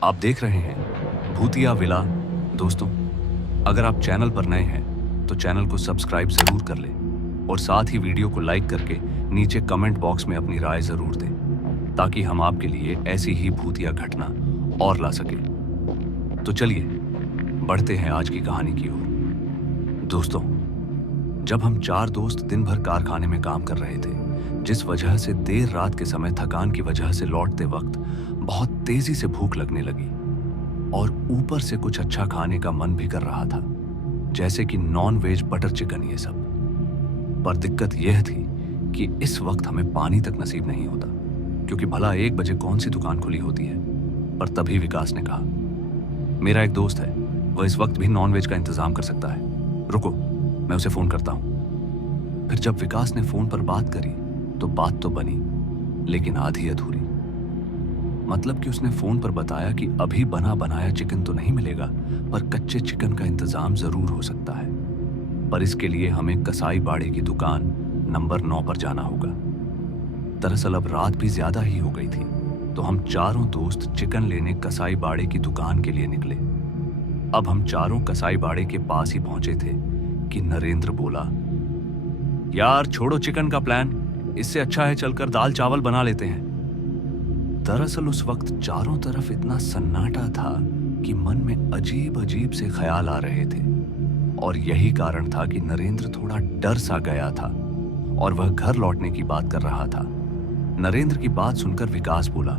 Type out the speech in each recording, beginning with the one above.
आप देख रहे हैं भूतिया विला। दोस्तों, अगर आप चैनल पर नए हैं तो चैनल को सब्सक्राइब जरूर कर लें और साथ ही वीडियो को लाइक करके नीचे कमेंट बॉक्स में अपनी राय जरूर दें ताकि हम आपके लिए ऐसी ही भूतिया घटना और ला सके। तो चलिए बढ़ते हैं आज की कहानी की ओर। दोस्तों, जब हम चार दोस्त दिन भर कारखाने में काम कर रहे थे, जिस वजह से देर रात के समय थकान की वजह से लौटते वक्त बहुत तेजी से भूख लगने लगी और ऊपर से कुछ अच्छा खाने का मन भी कर रहा था, जैसे कि नॉन वेज बटर चिकन ये सब। पर दिक्कत यह थी कि इस वक्त हमें पानी तक नसीब नहीं होता, क्योंकि भला 1 बजे कौन सी दुकान खुली होती है। पर तभी विकास ने कहा, मेरा एक दोस्त है, वह इस वक्त भी नॉन वेज का इंतजाम कर सकता है, रुको मैं उसे फोन करता हूं। फिर जब विकास ने फोन पर बात करी तो बात तो बनी, लेकिन आधी अधूरी। मतलब कि उसने फोन पर बताया कि अभी बना बनाया चिकन तो नहीं मिलेगा, पर कच्चे चिकन का इंतजाम जरूर हो सकता है। पर इसके लिए हमें कसाई बाड़े की दुकान नंबर 9 पर जाना होगा। दरअसल अब रात भी ज्यादा ही हो गई थी, तो हम चारों दोस्त चिकन लेने कसाई बाड़े की दुकान के लिए निकले। अब हम चारों कसाई बाड़े के पास ही पहुंचे थे कि नरेंद्र बोला, यार छोड़ो चिकन का प्लान, इससे अच्छा है चलकर दाल चावल बना लेते हैं। दरअसल उस वक्त चारों तरफ इतना सन्नाटा था कि मन में अजीब अजीब से ख्याल आ रहे थे, और यही कारण था कि नरेंद्र थोड़ा डर सा गया था और वह घर लौटने की बात कर रहा था। नरेंद्र की बात सुनकर विकास बोला,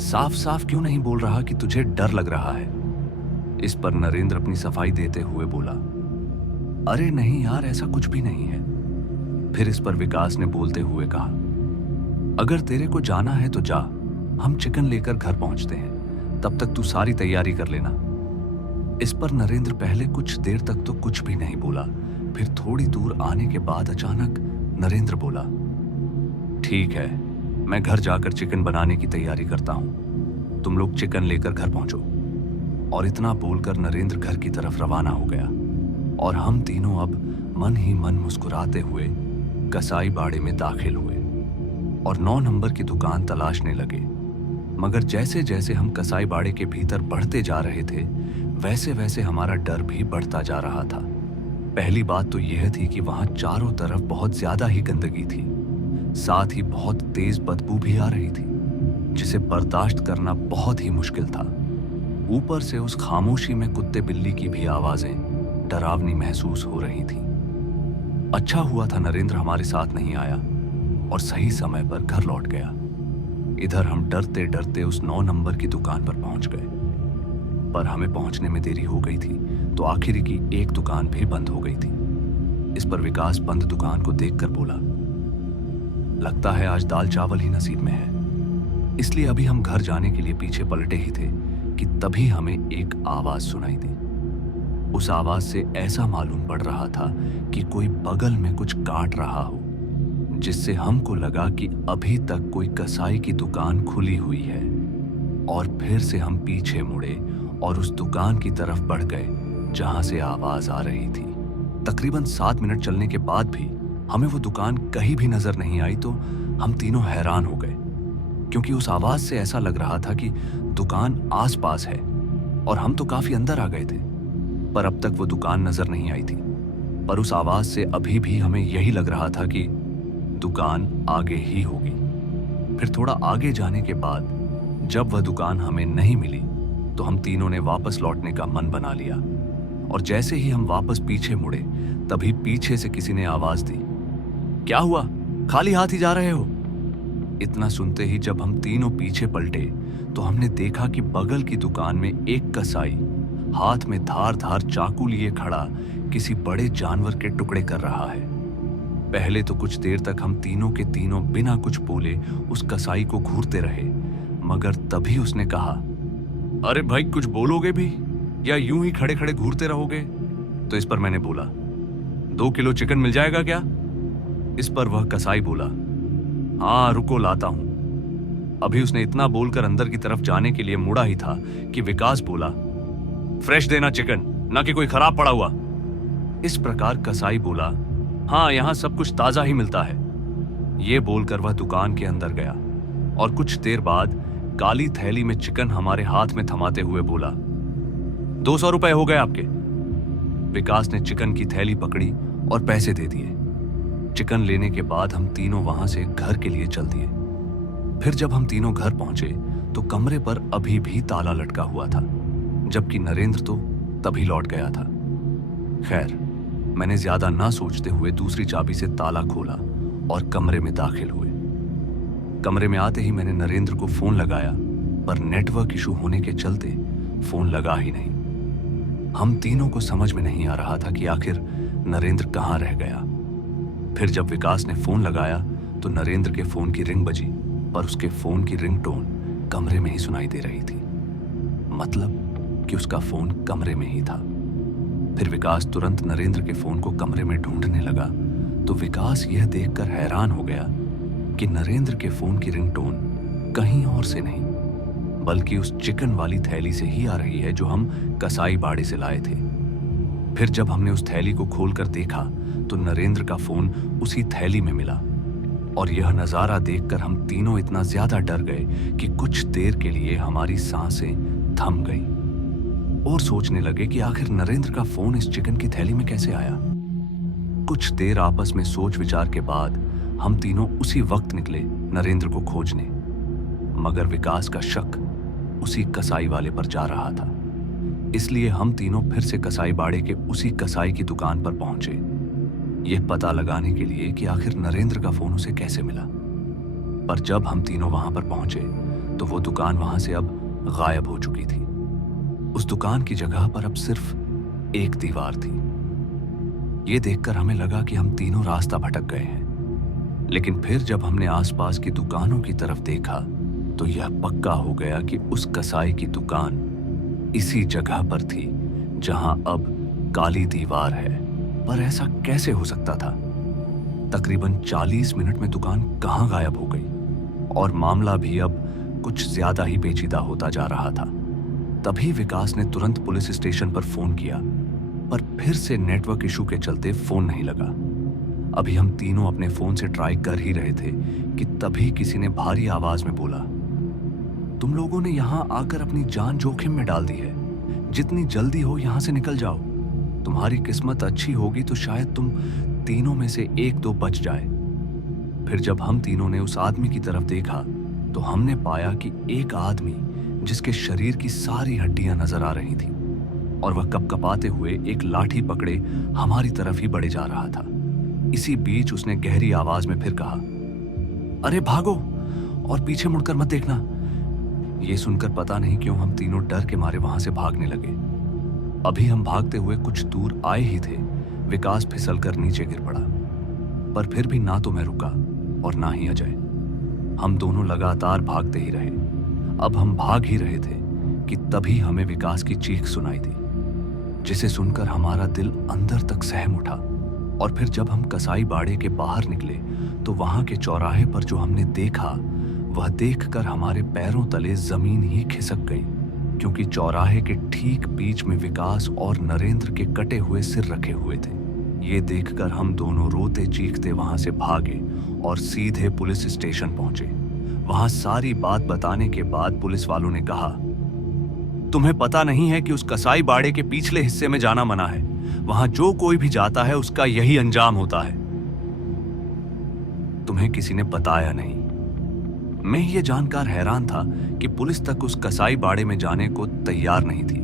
साफ साफ क्यों नहीं बोल रहा कि तुझे डर लग रहा है। इस पर नरेंद्र अपनी सफाई देते हुए बोला, अरे नहीं यार, ऐसा कुछ भी नहीं है। फिर इस पर विकास ने बोलते हुए कहा, अगर तेरे को जाना है तो जा, हम चिकन लेकर घर पहुंचते हैं, तब तक तू सारी तैयारी कर लेना। इस पर नरेंद्र पहले कुछ देर तक तो कुछ भी नहीं बोला, फिर थोड़ी दूर आने के बाद अचानक नरेंद्र बोला, ठीक है, मैं घर जाकर चिकन बनाने की तैयारी करता हूं, तुम लोग चिकन लेकर घर पहुंचो। और इतना बोलकर नरेंद्र घर की तरफ रवाना हो गया और हम तीनों अब मन ही मन मुस्कुराते हुए कसाई बाड़े में दाखिल हुए और 9 नंबर की दुकान तलाशने लगे। मगर जैसे जैसे हम कसाई बाड़े के भीतर बढ़ते जा रहे थे, वैसे वैसे हमारा डर भी बढ़ता जा रहा था। पहली बात तो यह थी कि वहां चारों तरफ बहुत ज्यादा ही गंदगी थी, साथ ही बहुत तेज बदबू भी आ रही थी, जिसे बर्दाश्त करना बहुत ही मुश्किल था। ऊपर से उस खामोशी में कुत्ते बिल्ली की भी आवाजें डरावनी महसूस हो रही थी। अच्छा हुआ था नरेंद्र हमारे साथ नहीं आया और सही समय पर घर लौट गया। इधर हम डरते डरते उस 9 नंबर की दुकान पर पहुंच गए, पर हमें पहुंचने में देरी हो गई थी, तो आखिर की एक दुकान भी बंद हो गई थी। इस पर विकास बंद दुकान को देखकर बोला, लगता है आज दाल चावल ही नसीब में है। इसलिए अभी हम घर जाने के लिए पीछे पलटे ही थे कि तभी हमें एक आवाज सुनाई दी। उस आवाज से ऐसा मालूम पड़ रहा था कि कोई बगल में कुछ काट रहा हो, जिससे हमको लगा कि अभी तक कोई कसाई की दुकान खुली हुई है। और फिर से हम पीछे मुड़े और उस दुकान की तरफ बढ़ गए जहां से आवाज आ रही थी। तकरीबन 7 मिनट चलने के बाद भी हमें वो दुकान कहीं भी नजर नहीं आई, तो हम तीनों हैरान हो गए, क्योंकि उस आवाज से ऐसा लग रहा था कि दुकान आसपास है और हम तो काफी अंदर आ गए थे, पर अब तक वो दुकान नजर नहीं आई थी। पर उस आवाज से अभी भी हमें यही लग रहा था कि दुकान आगे ही होगी। फिर थोड़ा आगे जाने के बाद जब वह दुकान हमें नहीं मिली, तो हम तीनों ने वापस लौटने का मन बना लिया। और जैसे ही हम वापस पीछे मुड़े, तभी पीछे से किसी ने आवाज दी, क्या हुआ, खाली हाथ ही जा रहे हो। इतना सुनते ही जब हम तीनों पीछे पलटे, तो हमने देखा कि बगल की दुकान में एक कसाई हाथ में धार धार चाकू लिए खड़ा किसी बड़े जानवर के टुकड़े कर रहा है। पहले तो कुछ देर तक हम तीनों के तीनों बिना कुछ बोले उस कसाई को घूरते रहे, मगर तभी उसने कहा, अरे भाई कुछ बोलोगे भी या यूं ही खड़े खड़े घूरते रहोगे। तो इस पर मैंने बोला, 2 किलो चिकन मिल जाएगा क्या। इस पर वह कसाई बोला, हाँ रुको लाता हूं। अभी उसने इतना बोलकर अंदर की तरफ जाने के लिए मुड़ा ही था कि विकास बोला, फ्रेश देना चिकन, ना कि कोई खराब पड़ा हुआ। इस प्रकार कसाई बोला, हाँ यहां सब कुछ ताजा ही मिलता है। ये बोलकर वह दुकान के अंदर गया और कुछ देर बाद काली थैली में चिकन हमारे हाथ में थमाते हुए बोला, 200 रुपए हो गए आपके। विकास ने चिकन की थैली पकड़ी और पैसे दे दिए। चिकन लेने के बाद हम तीनों वहां से घर के लिए चल दिए। फिर जब हम तीनों घर पहुंचे तो कमरे पर अभी भी ताला लटका हुआ था, जबकि नरेंद्र तो तभी लौट गया था। खैर, मैंने ज्यादा ना सोचते हुए दूसरी चाबी से ताला खोला और कमरे में दाखिल हुए। कमरे में आते ही मैंने नरेंद्र को फोन लगाया, पर नेटवर्क इशू होने के चलते फोन लगा ही नहीं। हम तीनों को समझ में नहीं आ रहा था कि आखिर नरेंद्र कहाँ रह गया। फिर जब विकास ने फोन लगाया तो नरेंद्र के फोन की रिंग बजी, पर उसके फोन की रिंगटोन कमरे में ही सुनाई दे रही थी। मतलब कि उसका फोन कमरे में ही था। फिर विकास तुरंत नरेंद्र के फोन को कमरे में ढूंढने लगा तो विकास यह देखकर हैरान हो गया कि नरेंद्र के फोन की रिंगटोन कहीं और से नहीं, बल्कि उस चिकन वाली थैली से ही आ रही है जो हम कसाई बाड़े से लाए थे। फिर जब हमने उस थैली को खोलकर देखा तो नरेंद्र का फोन उसी थैली में मिला, और यह नजारा देखकर हम तीनों इतना ज्यादा डर गए कि कुछ देर के लिए हमारी सांसें थम गईं और सोचने लगे कि आखिर नरेंद्र का फोन इस चिकन की थैली में कैसे आया। कुछ देर आपस में सोच विचार के बाद हम तीनों उसी वक्त निकले नरेंद्र को खोजने, मगर विकास का शक उसी कसाई वाले पर जा रहा था। इसलिए हम तीनों फिर से कसाई बाड़े के उसी कसाई की दुकान पर पहुंचे, यह पता लगाने के लिए कि आखिर नरेंद्र का फोन उसे कैसे मिला। पर जब हम तीनों वहां पर पहुंचे तो वो दुकान वहां से अब गायब हो चुकी थी। उस दुकान की जगह पर अब सिर्फ एक दीवार थी। ये देखकर हमें लगा कि हम तीनों रास्ता भटक गए हैं। लेकिन फिर जब हमने आसपास की दुकानों की तरफ देखा तो यह पक्का हो गया कि उस कसाई की दुकान इसी जगह पर थी जहां अब काली दीवार है। पर ऐसा कैसे हो सकता था? तकरीबन 40 मिनट में दुकान कहां गायब हो गई, और मामला भी अब कुछ ज्यादा ही पेचीदा होता जा रहा था। तभी विकास ने तुरंत पुलिस स्टेशन पर फोन किया, पर फिर से नेटवर्क इशू के चलते फोन नहीं लगा। अभी हम तीनों अपने फोन से ट्राई कर ही रहे थे कि तभी किसी ने भारी आवाज में बोला, तुम लोगों ने यहां आकर अपनी जान जोखिम में डाल दी है। जितनी जल्दी हो यहां से निकल जाओ। तुम्हारी किस्मत अच्छी होगी तो शायद तुम तीनों में से एक दो बच जाए। फिर जब हम तीनों ने उस आदमी की तरफ देखा तो हमने पाया कि एक आदमी जिसके शरीर की सारी हड्डियां नजर आ रही थी और वह कपकपाते हुए एक लाठी पकड़े हमारी तरफ ही बढ़े जा रहा था। इसी बीच उसने गहरी आवाज में फिर कहा, अरे भागो और पीछे मुड़कर मत देखना। ये सुनकर पता नहीं क्यों हम तीनों डर के मारे वहां से भागने लगे। अभी हम भागते हुए कुछ दूर आए ही थे, विकास फिसलकर नीचे गिर पड़ा। पर फिर भी ना तो मैं रुका और ना ही अजय। हम दोनों लगातार भागते ही रहे। अब हम भाग ही रहे थे कि तभी हमें विकास की चीख सुनाई दी, जिसे सुनकर हमारा दिल अंदर तक सहम उठा। और फिर जब हम कसाई बाड़े के बाहर निकले तो वहां के चौराहे पर जो हमने देखा वह देखकर हमारे पैरों तले जमीन ही खिसक गई, क्योंकि चौराहे के ठीक बीच में विकास और नरेंद्र के कटे हुए सिर रखे हुए थे। ये देखकर हम दोनों रोते चीखते वहां से भागे और सीधे पुलिस स्टेशन पहुंचे। वहां सारी बात बताने के बाद पुलिस वालों ने कहा, तुम्हें पता नहीं है कि उस कसाई बाड़े के पिछले हिस्से में जाना मना है। वहां जो कोई भी जाता है उसका यही अंजाम होता है। तुम्हें किसी ने बताया नहीं। मैं ये जानकर हैरान था कि पुलिस तक उस कसाई बाड़े में जाने को तैयार नहीं थी।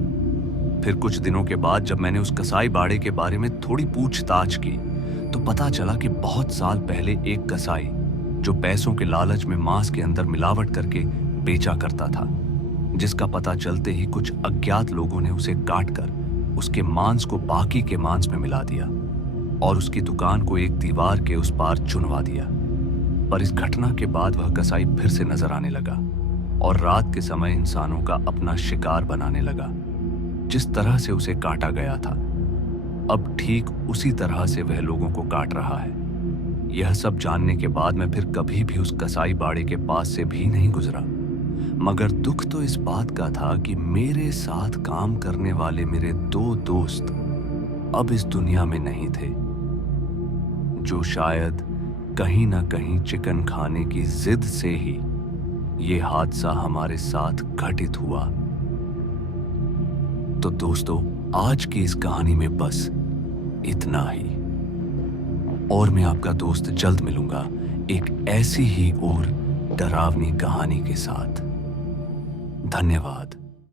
फिर कुछ दिनों के बाद जब मैंने उस कसाई बाड़े के बारे में थोड़ी पूछताछ की तो पता चला कि बहुत साल पहले एक कसाई जो पैसों के लालच में मांस के अंदर मिलावट करके बेचा करता था, जिसका पता चलते ही कुछ अज्ञात लोगों ने उसे काटकर उसके मांस को बाकी के मांस में मिला दिया और उसकी दुकान को एक दीवार के उस पार चुनवा दिया। पर इस घटना के बाद वह कसाई फिर से नजर आने लगा और रात के समय इंसानों का अपना शिकार बनाने लगा। जिस तरह से उसे काटा गया था, अब ठीक उसी तरह से वह लोगों को काट रहा है। यह सब जानने के बाद मैं फिर कभी भी उस कसाई बाड़े के पास से भी नहीं गुजरा। मगर दुख तो इस बात का था कि मेरे साथ काम करने वाले मेरे दो दोस्त अब इस दुनिया में नहीं थे, जो शायद कहीं ना कहीं चिकन खाने की जिद से ही ये हादसा हमारे साथ घटित हुआ। तो दोस्तों, आज की इस कहानी में बस इतना ही। और मैं आपका दोस्त जल्द मिलूंगा एक ऐसी ही और डरावनी कहानी के साथ। धन्यवाद।